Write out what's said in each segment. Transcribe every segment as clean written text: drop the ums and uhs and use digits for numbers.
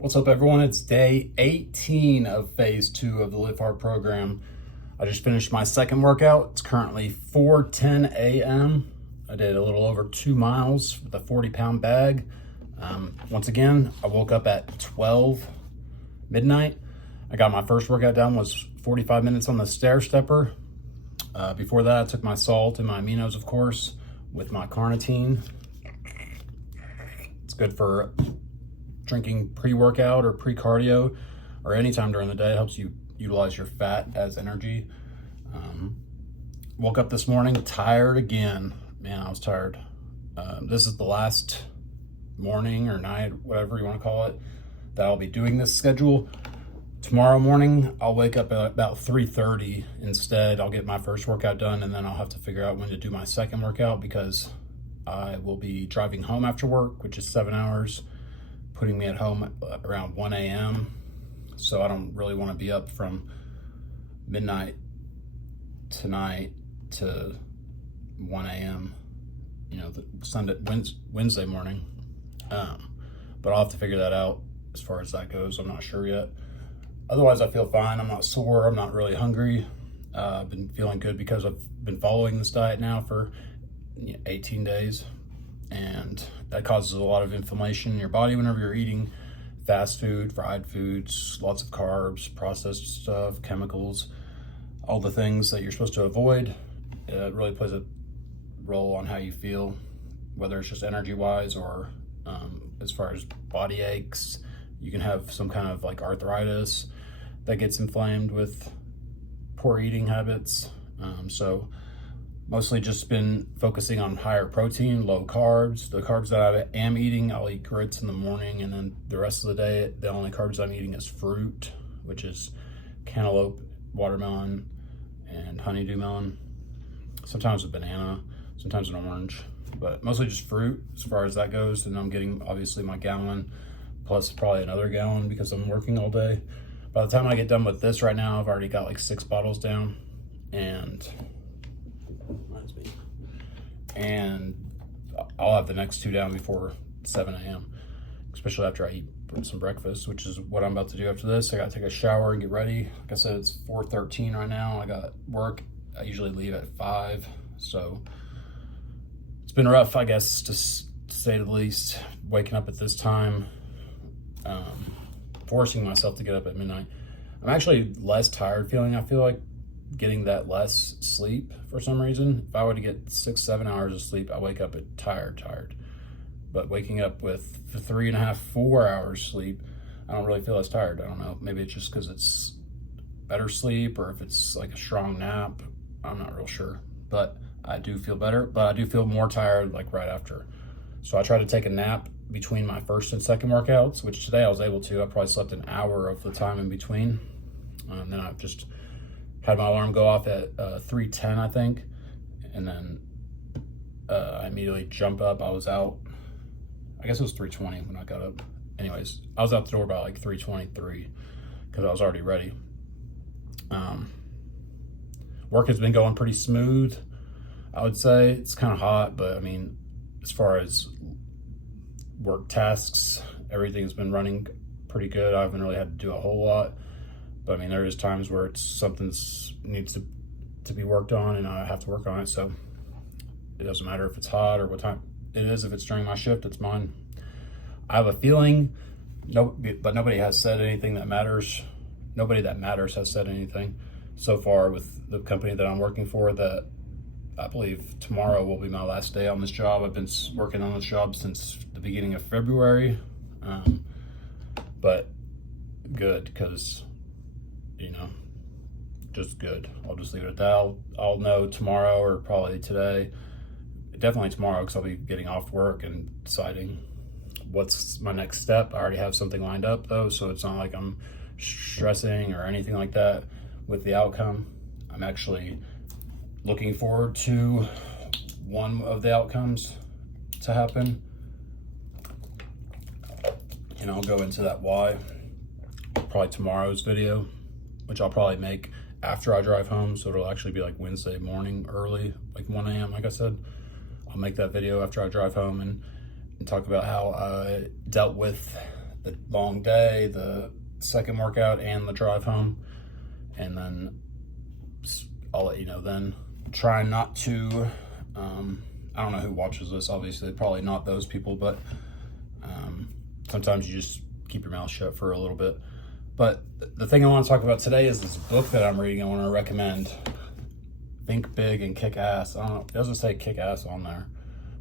What's up, everyone? It's day 18 of phase 2 of the Live Hard program. I just finished my second workout. It's currently 4:10 a.m. I did a little over 2 miles with a 40-pound bag. Once again, I woke up at 12 midnight. I got my first workout done, was 45 minutes on the stair stepper. Before that, I took my salt and my aminos, of course, with my carnitine. It's good for drinking pre-workout or pre-cardio or anytime during the day. It helps you utilize your fat as energy. Woke up this morning tired again. Man, I was tired. This is the last morning or night, whatever you want to call it, that I'll be doing this schedule. Tomorrow morning, I'll wake up at about 3:30 instead. I'll get my first workout done, and then I'll have to figure out when to do my second workout because I will be driving home after work, which is 7 hours, putting me at home around 1 a.m. So I don't really want to be up from midnight tonight to 1 a.m., the Wednesday morning. But I'll have to figure that out as far as that goes. I'm not sure yet. Otherwise, I feel fine. I'm not sore. I'm not really hungry. I've been feeling good because I've been following this diet now for 18 days. And that causes a lot of inflammation in your body whenever you're eating fast food, fried foods, lots of carbs, processed stuff, chemicals, all the things that you're supposed to avoid. It really plays a role on how you feel, whether it's just energy-wise or as far as body aches. You can have some kind of like arthritis that gets inflamed with poor eating habits. So mostly just been focusing on higher protein, low carbs. The carbs that I am eating, I'll eat grits in the morning, and then the rest of the day, the only carbs I'm eating is fruit, which is cantaloupe, watermelon, and honeydew melon. Sometimes a banana, sometimes an orange, but mostly just fruit as far as that goes. And I'm getting obviously my gallon, plus probably another gallon because I'm working all day. By the time I get done with this right now, I've already got like 6 bottles down, and I'll have the next 2 down before 7 a.m., especially after I eat some breakfast, which is what I'm about to do after this. I gotta take a shower and get ready. Like I said, it's 4:13 right now. I got work. I usually leave at 5, so it's been rough, I guess, to say the least, waking up at this time, forcing myself to get up at midnight. I'm actually less tired feeling. I feel like getting that less sleep for some reason. If I were to get 6-7 hours of sleep, I wake up at tired. But waking up with 3.5, 4 hours sleep, I don't really feel as tired. I don't know. Maybe it's just because it's better sleep, or if it's like a strong nap. I'm not real sure. But I do feel better. But I do feel more tired like right after. So I try to take a nap between my first and second workouts, which today I was able to. I probably slept an hour of the time in between. And then I've just had my alarm go off at 3:10, I think. And then I immediately jump up. I was out, I guess it was 3:20 when I got up. Anyways, I was out the door by like 3:23 because I was already ready. Work has been going pretty smooth, I would say. It's kind of hot, but I mean, as far as work tasks, everything's been running pretty good. I haven't really had to do a whole lot. But I mean, there is times where it's something's needs to be worked on, and I have to work on it. So it doesn't matter if it's hot or what time it is. If it's during my shift, it's mine. I have a feeling, but nobody has said anything that matters. Nobody that matters has said anything so far with the company that I'm working for. That I believe tomorrow will be my last day on this job. I've been working on this job since the beginning of February, but good because, just good. I'll just leave it at that. I'll know tomorrow or probably today. Definitely tomorrow, because I'll be getting off work and deciding what's my next step. I already have something lined up though, so it's not like I'm stressing or anything like that with the outcome. I'm actually looking forward to one of the outcomes to happen. And I'll go into that why probably tomorrow's video, which I'll probably make after I drive home. So it'll actually be like Wednesday morning early, like 1 a.m. like I said. I'll make that video after I drive home and talk about how I dealt with the long day, the second workout, and the drive home. And then I'll let you know then. Try not to, I don't know who watches this, obviously, probably not those people, but sometimes you just keep your mouth shut for a little bit. But the thing I want to talk about today is this book that I'm reading. I want to recommend Think Big and Kick Ass. I don't know, it doesn't say kick ass on there,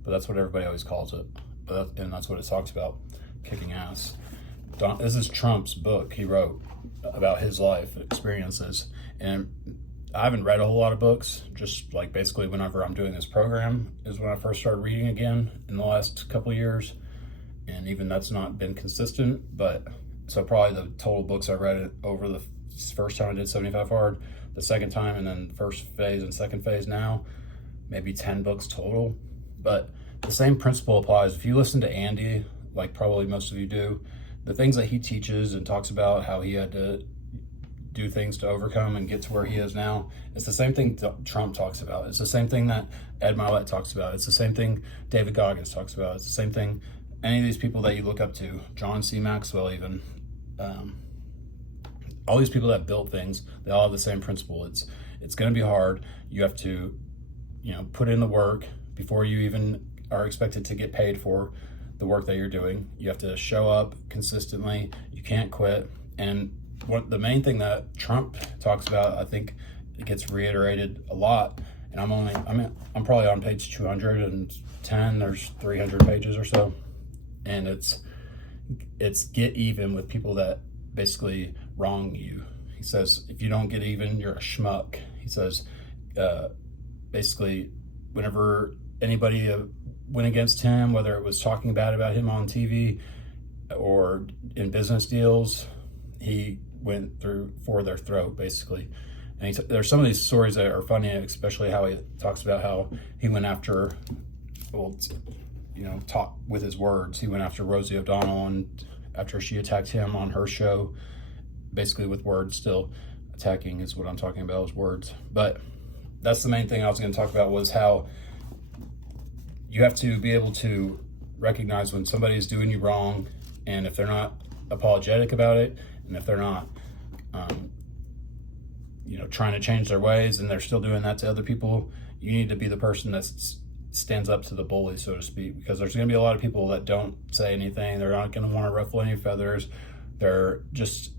but that's what everybody always calls it. And that's what it talks about, kicking ass. This is Trump's book he wrote about his life experiences. And I haven't read a whole lot of books, just like basically whenever I'm doing this program is when I first started reading again in the last couple of years. And even that's not been consistent, but so probably the total books I read over the first time I did 75 hard, the second time, and then first phase and second phase now, maybe 10 books total. But the same principle applies. If you listen to Andy, like probably most of you do, the things that he teaches and talks about how he had to do things to overcome and get to where he is now, it's the same thing Trump talks about. It's the same thing that Ed Milet talks about. It's the same thing David Goggins talks about. It's the same thing any of these people that you look up to, John C. Maxwell even, all these people that built things, they all have the same principle. It's going to be hard. You have to, put in the work before you even are expected to get paid for the work that you're doing. You have to show up consistently. You can't quit. And the main thing that Trump talks about, I think it gets reiterated a lot. And I'm probably on page 210. There's 300 pages or so. And it's get even with people that basically wrong you. He says, if you don't get even, you're a schmuck. He says, basically, whenever anybody went against him, whether it was talking bad about him on TV or in business deals, he went through for their throat, basically. And there's some of these stories that are funny, especially how he talks about how he went after, talk with his words. He went after Rosie O'Donnell, and after she attacked him on her show, basically with words, still attacking is what I'm talking about, is words. But that's the main thing I was going to talk about, was how you have to be able to recognize when somebody's doing you wrong, and if they're not apologetic about it, and if they're not trying to change their ways and they're still doing that to other people, you need to be the person that stands up to the bully, so to speak, because there's going to be a lot of people that don't say anything. They're not going to want to ruffle any feathers. They're just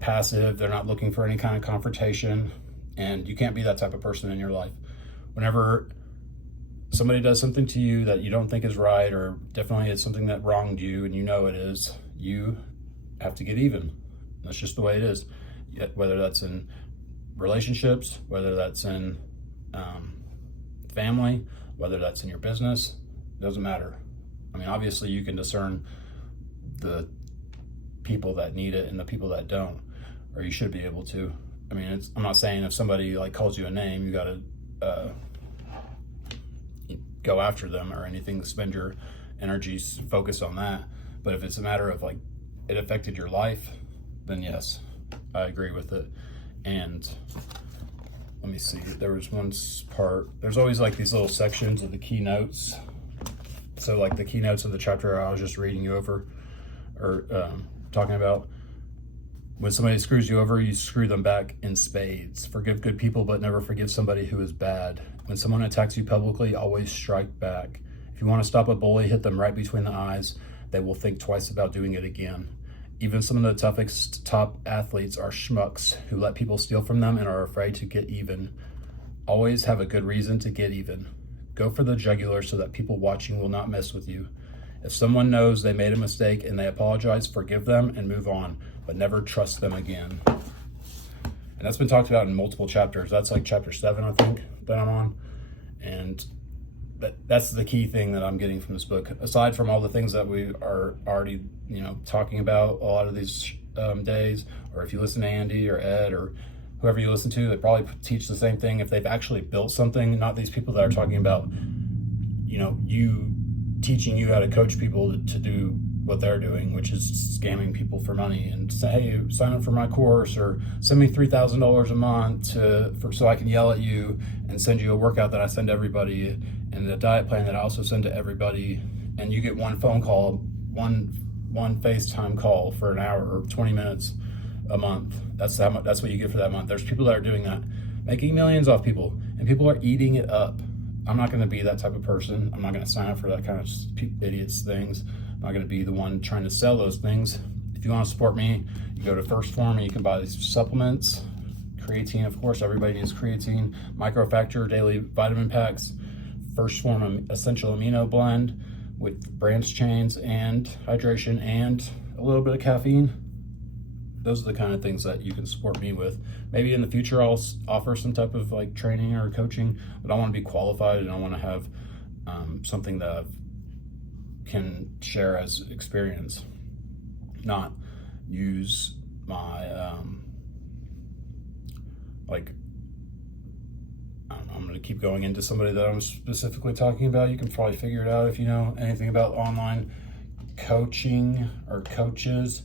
passive. They're not looking for any kind of confrontation, and you can't be that type of person in your life. Whenever somebody does something to you that you don't think is right, or definitely it's something that wronged you and it is, you have to get even. That's just the way it is. Whether that's in relationships, whether that's in family, whether that's in your business, it doesn't matter. I mean, obviously you can discern the people that need it and the people that don't, or you should be able to. I mean, I'm not saying if somebody calls you a name, you got to go after them or anything, spend your energies focused on that. But if it's a matter of it affected your life, then yes, I agree with it. And let me see, there was one part, there's always these little sections of the keynotes. So the keynotes of the chapter I was just reading you over, or talking about, when somebody screws you over, you screw them back in spades. Forgive good people, but never forgive somebody who is bad. When someone attacks you publicly, always strike back. If you want to stop a bully, hit them right between the eyes. They will think twice about doing it again. Even some of the toughest top athletes are schmucks who let people steal from them and are afraid to get even. Always have a good reason to get even. Go for the jugular so that people watching will not mess with you. If someone knows they made a mistake and they apologize, forgive them and move on, but never trust them again. And that's been talked about in multiple chapters. That's chapter 7, I think, that I'm on. And that's the key thing that I'm getting from this book. Aside from all the things that we are already, talking about a lot of these days, or if you listen to Andy or Ed or whoever you listen to, they probably teach the same thing if they've actually built something, not these people that are talking about, you teaching you how to coach people to do what they're doing, which is scamming people for money and say, hey, sign up for my course or send me $3,000 a month so I can yell at you and send you a workout that I send everybody and the diet plan that I also send to everybody. And you get one phone call, one one FaceTime call for an hour or 20 minutes a month. That's what you get for that month. There's people that are doing that, making millions off people, and people are eating it up. I'm not going to be that type of person. I'm not going to sign up for that kind of idiots things. I'm not going to be the one trying to sell those things. If you want to support me, you go to First Form and you can buy these supplements. Creatine, of course, everybody needs creatine. Microfactor daily vitamin packs. First Form essential amino blend with branched chains and hydration and a little bit of caffeine. Those are the kind of things that you can support me with. Maybe in the future I'll offer some type of like training or coaching, but I want to be qualified and I want to have something that I can share as experience, not use my I'm going to keep going into somebody that I'm specifically talking about. You can probably figure it out if you know anything about online coaching or coaches.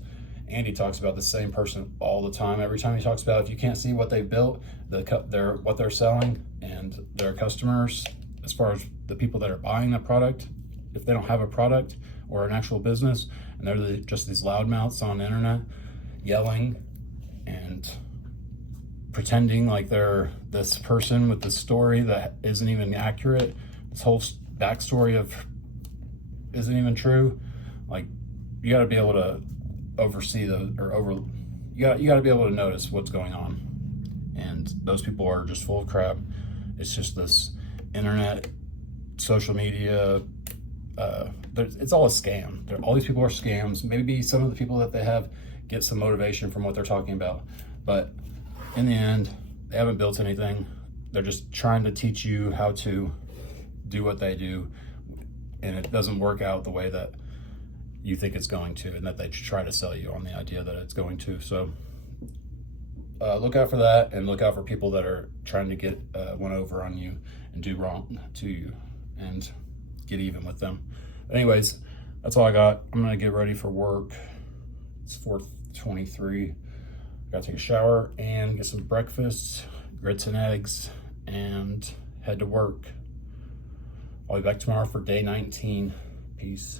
Andy talks about the same person all the time. Every time he talks about, if you can't see what they built, what they're selling and their customers, as far as the people that are buying the product, if they don't have a product or an actual business, and they're just these loudmouths on the internet yelling and pretending like they're this person with this story that isn't even accurate, this whole backstory of isn't even true. Like, you got to be able to oversee those, or you got to be able to notice what's going on. And those people are just full of crap. It's just this internet, social media, it's all a scam. All these people are scams. Maybe some of the people that they have get some motivation from what they're talking about, but in the end, they haven't built anything. They're just trying to teach you how to do what they do, and it doesn't work out the way that you think it's going to, and that they try to sell you on the idea that it's going to. So look out for that, and look out for people that are trying to get one over on you and do wrong to you and get even with them. Anyways, that's all I got. I'm gonna get ready for work. It's 4:23. Gotta take a shower and get some breakfast, grits and eggs, and head to work. I'll be back tomorrow for day 19. Peace.